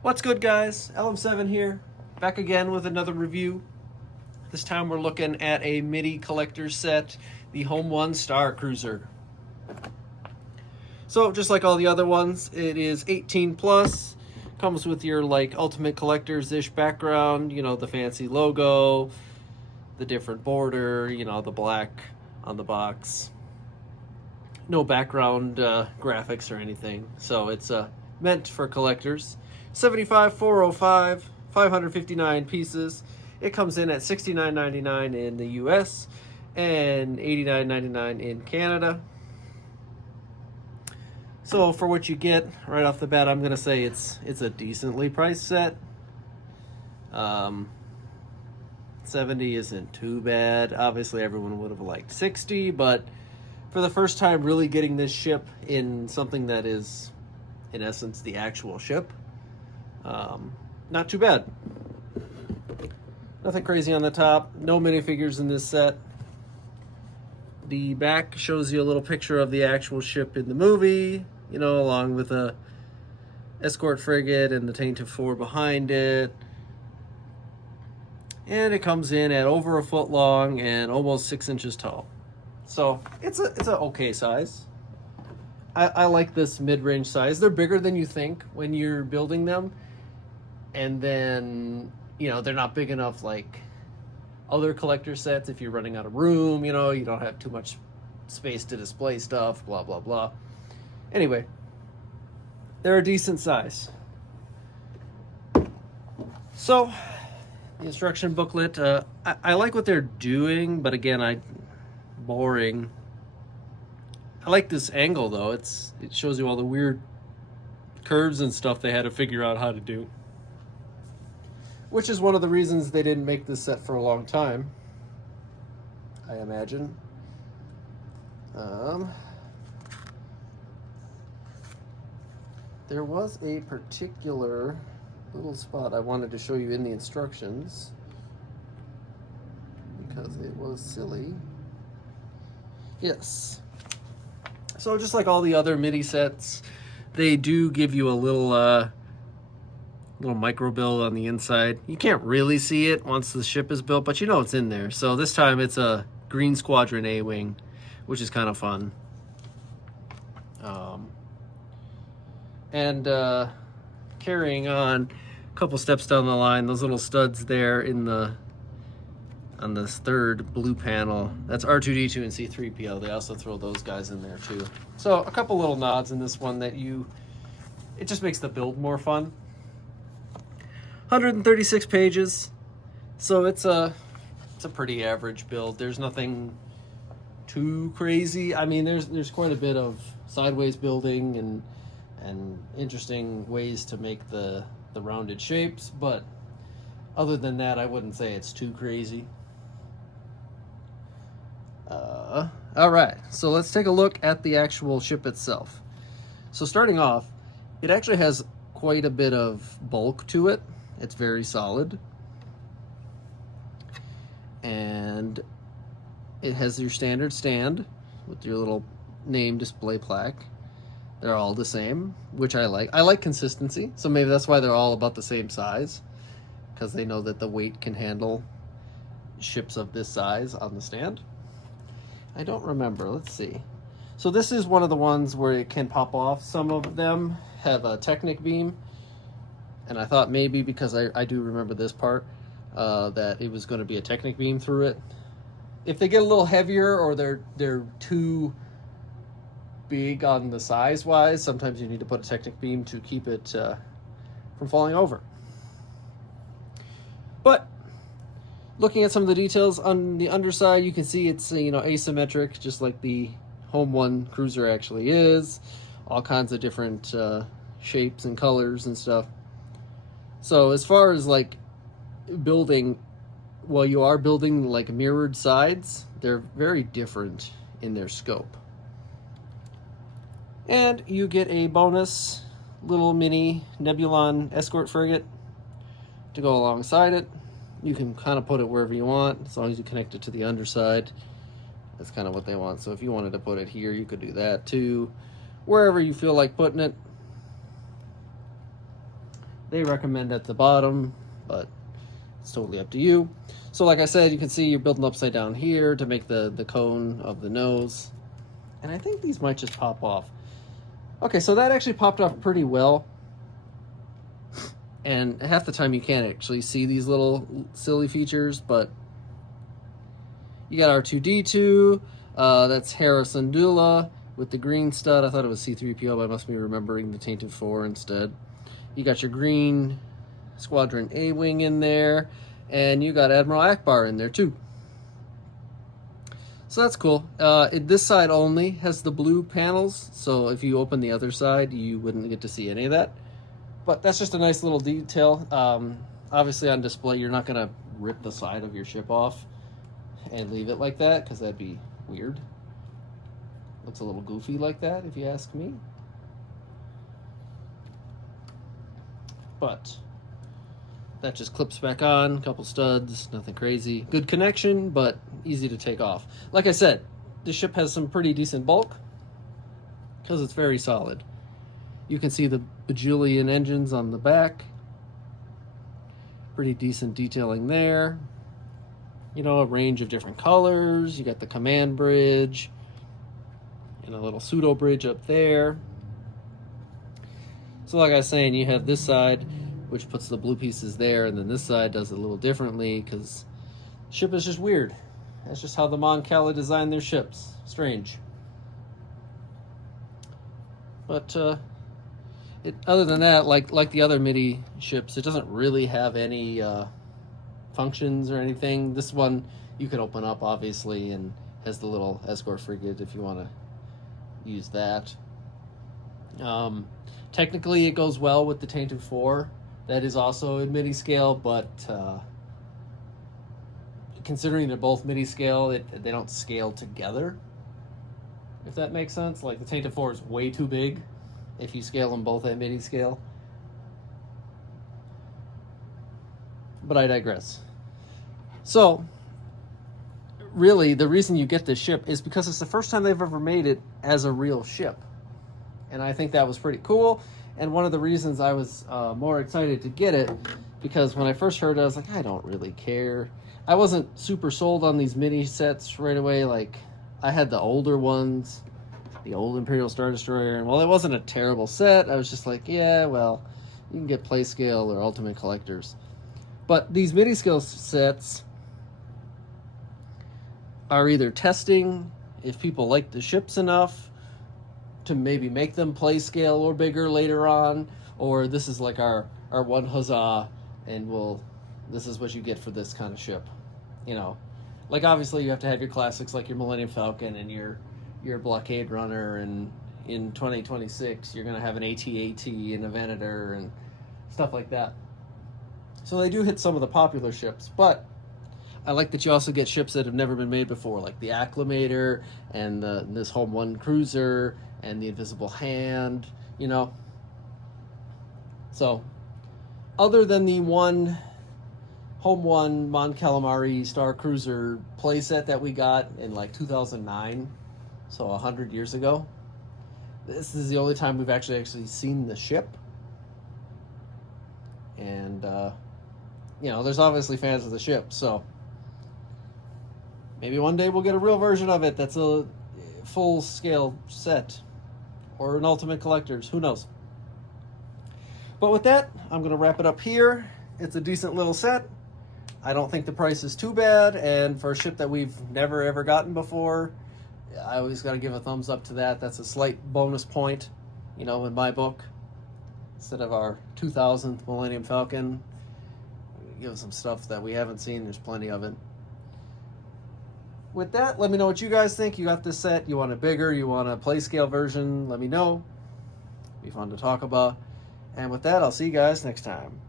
What's good, guys? LM7 here, back again with another review. This time we're looking at a MIDI collector set, the Home One Starcruiser. So just like all the other ones, it is 18 plus, comes with your like ultimate collector's-ish background, you know, the fancy logo, the different border, you know, the black on the box. No background graphics or anything, so it's meant for collectors. 75,405, 559 pieces. It comes in at $69.99 in the US and $89.99 in Canada. So for what you get right off the bat, I'm gonna say it's a decently priced set. 70 isn't too bad. Obviously everyone would have liked 60, but for the first time really getting this ship in something that is in essence the actual ship, not too bad. Nothing crazy on the top. No minifigures in this set. The back shows you a little picture of the actual ship in the movie, you know, along with a escort frigate and the Tainted 4 behind it. And it comes in at over a foot long and almost 6 inches tall. So it's an okay size. I like this mid-range size. They're bigger than you think when you're building them. And then, you know, they're not big enough like other collector sets. If you're running out of room, you know, you don't have too much space to display stuff, blah, blah, blah. Anyway, they're a decent size. So, the instruction booklet, I like what they're doing, but again, boring. I like this angle though. It shows you all the weird curves and stuff they had to figure out how to do, which is one of the reasons they didn't make this set for a long time, I imagine. There was a particular little spot I wanted to show you in the instructions because it was silly. Yes. So just like all the other MIDI sets, they do give you a little micro build on the inside. You can't really see it once the ship is built, but you know it's in there. So this time it's a Green Squadron A-Wing, which is kind of fun. Carrying on a couple steps down the line, those little studs there on this third blue panel, that's R2-D2 and C-3PO. They also throw those guys in there too. So a couple little nods in this one it just makes the build more fun. 136 pages, so it's a pretty average build. There's nothing too crazy. I mean, there's quite a bit of sideways building and interesting ways to make the rounded shapes, but other than that, I wouldn't say it's too crazy. All right, so let's take a look at the actual ship itself. So starting off, it actually has quite a bit of bulk to it. It's very solid. And it has your standard stand with your little name display plaque. They're all the same, which I like. I like consistency, so maybe that's why they're all about the same size, because they know that the weight can handle ships of this size on the stand. I don't remember. Let's see. So this is one of the ones where it can pop off. Some of them have a Technic beam, and I thought maybe because I do remember this part, that it was going to be a Technic beam through it. If they get a little heavier or they're too big on the size wise, sometimes you need to put a Technic beam to keep it from falling over. But looking at some of the details on the underside, you can see it's, you know, asymmetric, just like the Home One Cruiser actually is. All kinds of different shapes and colors and stuff. So as far as like building, well, you are building like mirrored sides, they're very different in their scope. And you get a bonus little mini Nebulon escort frigate to go alongside it. You can kind of put it wherever you want, as long as you connect it to the underside. That's kind of what they want. So if you wanted to put it here, you could do that too. Wherever you feel like putting it. They recommend at the bottom, but it's totally up to you. So like I said, you can see you're building upside down here to make the cone of the nose. And I think these might just pop off. Okay, so that actually popped off pretty well. And half the time you can't actually see these little silly features, but you got R2-D2, that's Harrison Dula with the green stud. I thought it was C-3PO, but I must be remembering the Tainted 4 instead. You got your green Squadron A-Wing in there, and you got Admiral Akbar in there too. So that's cool. This side only has the blue panels, so if you open the other side, you wouldn't get to see any of that. But that's just a nice little detail. Obviously on display, you're not going to rip the side of your ship off and leave it like that, because that'd be weird. Looks a little goofy like that, if you ask me. But that just clips back on, a couple studs, nothing crazy. Good connection, but easy to take off. Like I said, the ship has some pretty decent bulk because it's very solid. You can see the bajillion engines on the back. Pretty decent detailing there. You know, a range of different colors. You got the command bridge and a little pseudo bridge up there. So like I was saying, you have this side, which puts the blue pieces there, and then this side does it a little differently, because the ship is just weird. That's just how the Mon Cala designed their ships. Strange. But other than that, like the other MIDI ships, it doesn't really have any functions or anything. This one you can open up, obviously, and has the little escort frigate if you want to use that. Technically, it goes well with the Tainted 4. That is also in midi-scale, but considering they're both midi-scale, they don't scale together, if that makes sense. Like, the Tainted 4 is way too big if you scale them both at midi-scale. But I digress. So, really, the reason you get this ship is because it's the first time they've ever made it as a real ship. And I think that was pretty cool. And one of the reasons I was more excited to get it, because when I first heard it, I was like, I don't really care. I wasn't super sold on these mini sets right away. Like, I had the older ones, the old Imperial Star Destroyer, and while it wasn't a terrible set, I was just like, yeah, well, you can get Playscale or Ultimate Collectors. But these midi-scale sets are either testing if people like the ships enough to maybe make them play scale or bigger later on, or this is like our one huzzah, and this is what you get for this kind of ship. You know, like, obviously you have to have your classics like your Millennium Falcon and your Blockade Runner, and in 2026 you're gonna have an AT-AT and a Venator and stuff like that. So they do hit some of the popular ships, but I like that you also get ships that have never been made before, like the Acclimator and this Home One Cruiser and the Invisible Hand, you know. So, other than the one Home One Mon Calamari Starcruiser playset that we got in like 2009, so 100 years ago, this is the only time we've actually seen the ship. And, you know, there's obviously fans of the ship, so maybe one day we'll get a real version of it that's a full-scale set, or an Ultimate Collector's, who knows. But with that, I'm going to wrap it up here. It's a decent little set. I don't think the price is too bad, and for a ship that we've never ever gotten before, I always got to give a thumbs up to that. That's a slight bonus point, you know, in my book. Instead of our 2000th Millennium Falcon, give us some stuff that we haven't seen. There's plenty of it. With that, let me know what you guys think. You got this set, you want it bigger, you want a play scale version, let me know. Be fun to talk about. And with that, I'll see you guys next time.